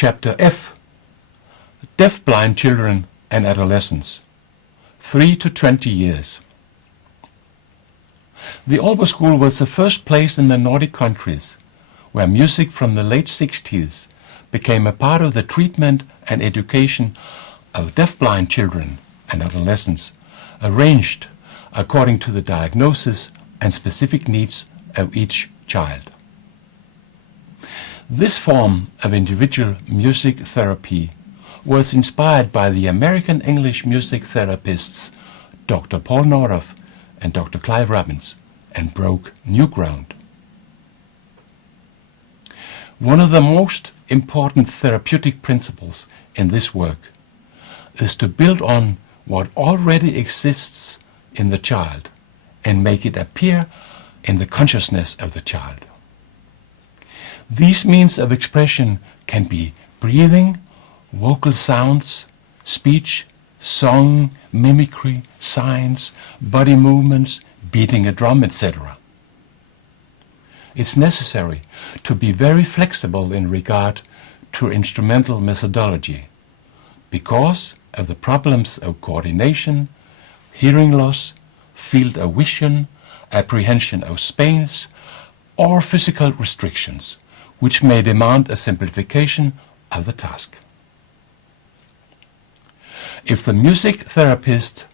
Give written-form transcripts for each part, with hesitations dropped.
Chapter F: Deaf-blind children and adolescents, 3 to 20 years. The Aalborg School was the first place in the Nordic countries where music from the late 60s became a part of the treatment and education of deaf-blind children and adolescents, arranged according to the diagnosis and specific needs of each child. This form of individual music therapy was inspired by the American English music therapists Dr. Paul Nordoff and Dr. Clive Robbins, and broke new ground. One of the most important therapeutic principles in this work is to build on what already exists in the child and make it appear in the consciousness of the child. These means of expression can be breathing, vocal sounds, speech, song, mimicry, signs, body movements, beating a drum, etc. It's necessary to be very flexible in regard to instrumental methodology because of the problems of coordination, hearing loss, field of vision, apprehension of space, or physical restrictions, which may demand a simplification of the task. If the music therapist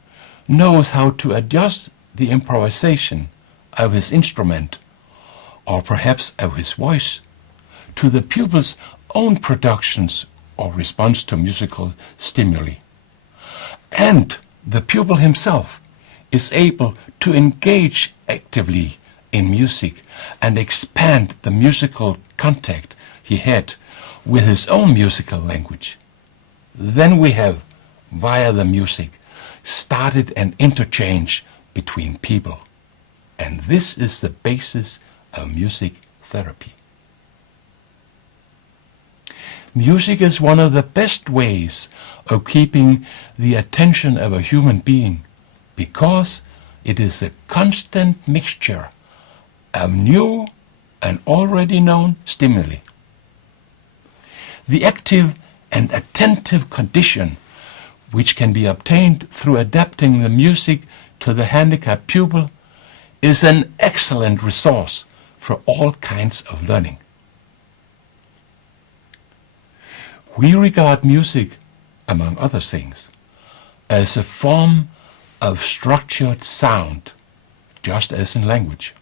knows how to adjust the improvisation of his instrument, or perhaps of his voice, to the pupil's own productions or response to musical stimuli, and the pupil himself is able to engage actively in music and expand the musical contact he had with his own musical language, then we have, via the music, started an interchange between people. And this is the basis of music therapy. Music is one of the best ways of keeping the attention of a human being because it is a constant mixture of new and already known stimuli. The active and attentive condition, which can be obtained through adapting the music to the handicapped pupil, is an excellent resource for all kinds of learning. We regard music, among other things, as a form of structured sound, just as in language,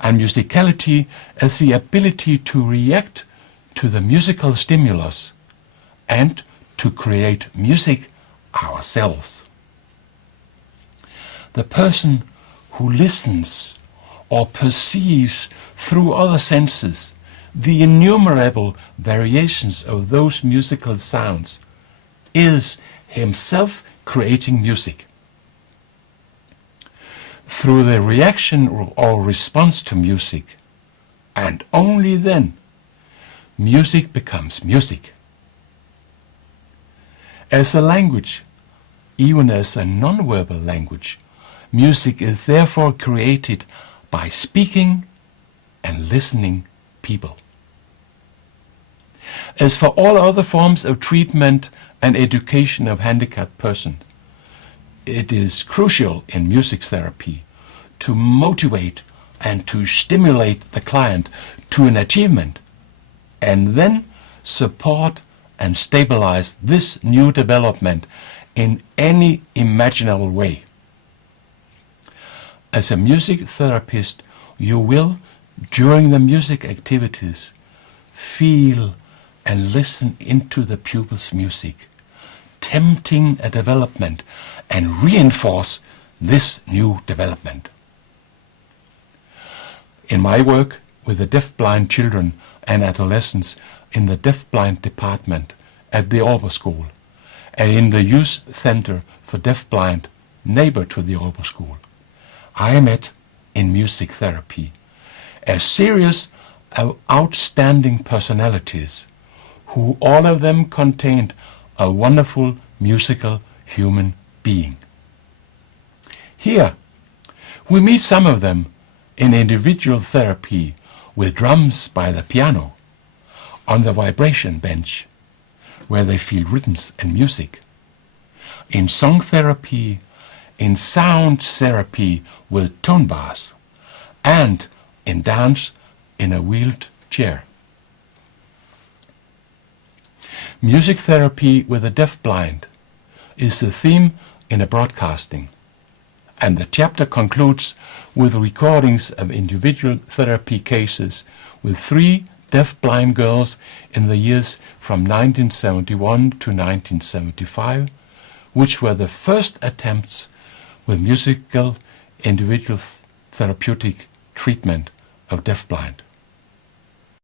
and musicality as the ability to react to the musical stimulus and to create music ourselves. The person who listens or perceives through other senses the innumerable variations of those musical sounds is himself creating music. Through the reaction or response to music, and only then, music becomes music. As a language, even as a non-verbal language, music is therefore created by speaking and listening people. As for all other forms of treatment and education of handicapped persons, it is crucial in music therapy to motivate and to stimulate the client to an achievement, and then support and stabilize this new development in any imaginable way. As a music therapist, you will, during the music activities, feel and listen into the pupil's music, tempting a development and reinforce this new development. In my work with the deaf-blind children and adolescents in the deaf-blind department at the Aalborg School and in the Youth Center for Deaf-Blind, neighbor to the Aalborg School, I met in music therapy a series of outstanding personalities who all of them contained a wonderful musical human being. Here, we meet some of them in individual therapy with drums by the piano, on the vibration bench, where they feel rhythms and music. In song therapy, in sound therapy with tone bars, and in dance in a wheeled chair. Music therapy with the deafblind is the theme in a broadcasting, and the chapter concludes with recordings of individual therapy cases with 3 deaf-blind girls in the years from 1971 to 1975, which were the first attempts with musical individual therapeutic treatment of deafblind.